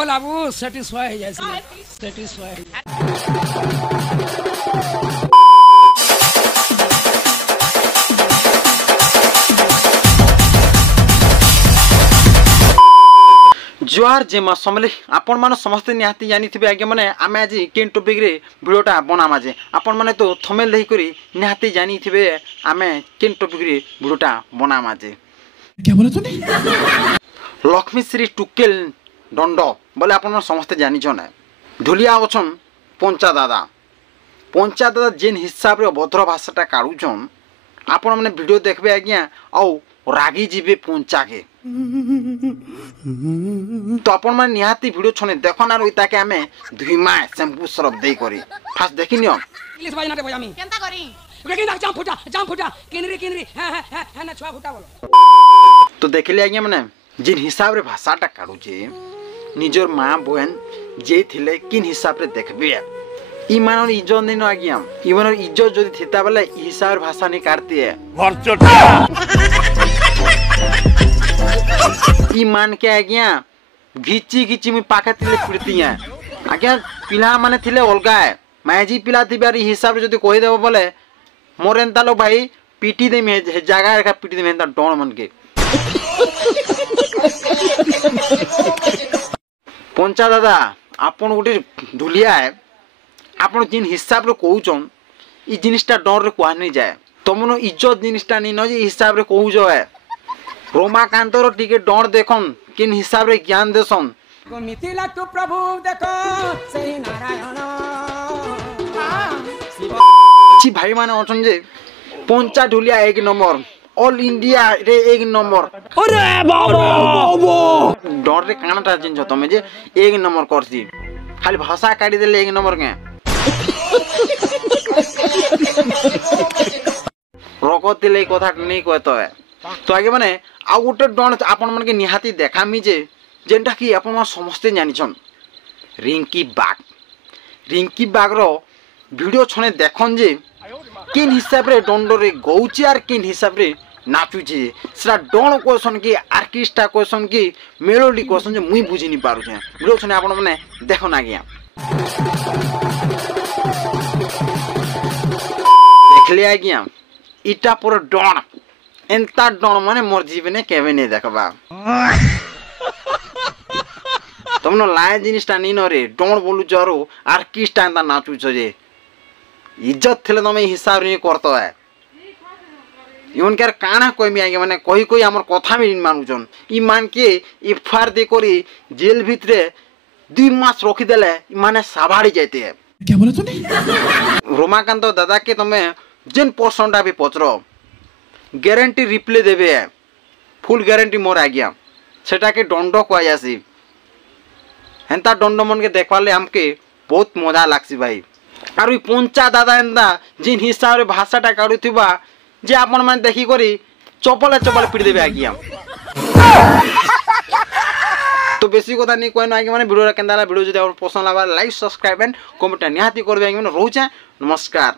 ओ लाबू satisfy है जैसे satisfy जुआर जेमा समले आपण मान समस्ते निहाती जानी थे आगे मैंने आम आज केन टॉपिक रे वीडियोटा बनामा जे आपण मैंने तो थमेल देख करी निहाती जानी थे आम केन टॉपिक रे वीडियोटा बनामा जे क्या बोला तूने लक्ष्मी श्री टुकेल दंड बोले आपण समस्ते जानी छन धुलिया अछन पंचा दादा जेन हिसाब रे भद्र भाषाटा काढुछन आपण मैंने वीडियो देखबे आज्ञा औ रागी जीवे पंचा के तो अपन मन निहाती वीडियो छने देखो ना रोइता के हमें धुइमा शैम्पू सरफ दे करी फास्ट देखिनियो इंग्लिश बाजी नाटे बजामी केनता करी लेकिन जाम फुटा किनरी है ना छुआ फुटा बोलो तो देखले आज्ञा माने जिन हिसाब रे भाषाटा काढू जे निजर मां बहन जे थिले किन हिसाब रे देखबे ई मानन इज्जत नहीं आज्ञा ई मानन इज्जत जदी थिता बेले ई हिसाब रे भाषा नहीं काटती है ई मान के आज्ञा घिची मुई पाखे थिले पिड़ती है आज्ञा पिला माने थिले अलगा है माजी पिला थी बारी हिसाब रे जदी कहि देबो बोले मोरेंता लो भाई पीटी दे में जगह रखा पीटी दे में डोन मन के पंचा दादा आपन गोटे धुलिया है आपन जिन हिसाब रे कहउचन ई जिनिसटा डर रे कोहा नहीं जाए तमनो इज्जत जिनिसटा नहीं न जे हिसाब रे कहउजो है रोमाकांतर टिके डर देखन किन हिसाब रे ज्ञान देसन मिथिला तू प्रभु देखो सही नारायण ची भाई माने अछन जे पंचा ढुलिया एक नंबर ऑल इंडिया रे एक नंबर अरे बाबा डर रे कानाटा जिन तमे जे एक नंबर करसी खाली भाषा काटी देले एक नंबर के रगतिले कथा नहीं कहतो है तो आगे माने आ गोटे डन आपण मन के निहाती देखामी जे जेनटा कि आपण समस्ते जानि छन रिंकी बाग रो वीडियो छने देखन जे किन हिसाब रे दंड रे गौची आर किन हिसाब रे नाचू जे सरा डन कोसन कि आर्टिस्टा कोसन कि मेलोडी कोसन जे मुई बुझी नि पारु छे वीडियो छने आपण माने देखन आज्ञा देखले आज्ञा इटा पर डन एंता डन माने मोर जीवने केबे नहीं देखबा तुमनो लाय जिनिसटा नी न रे डन बोलु जरो आर्टिस्ट एंता नाचू छ जे इज्जत थिले तमे हिसाब रे करतो है इवन केर काना कोई मी आगे माने कोई हमर कथा भी मानुछन ई मान के इफार दे करी जेल भितरे 2 मास रखी देले माने साभाड़ी जाते है क्या बोला तूने रोमाकांत दादा के तमे जेन पर्सनटा भी पचरो गारंटी रिप्ले देबे है फुल गारंटी मोर आ गया सेटा के दंड को आसी हेंता दंड मन के देखवाले हमके बहुत मजा लागसी भाई आरो पंचा दादा एंदा जिन हिसाब रे भाषाटा काढुथिबा जे आपन मन देखि करी चपल पिट देबे आ गया तो बेसी कथा नहीं कहनो आगे माने वीडियो केंदा ला वीडियो जदि और पसंद लागा लाइक सब्सक्राइब एंड कमेंट निहाती करबे आगे माने रहउछे नमस्कार।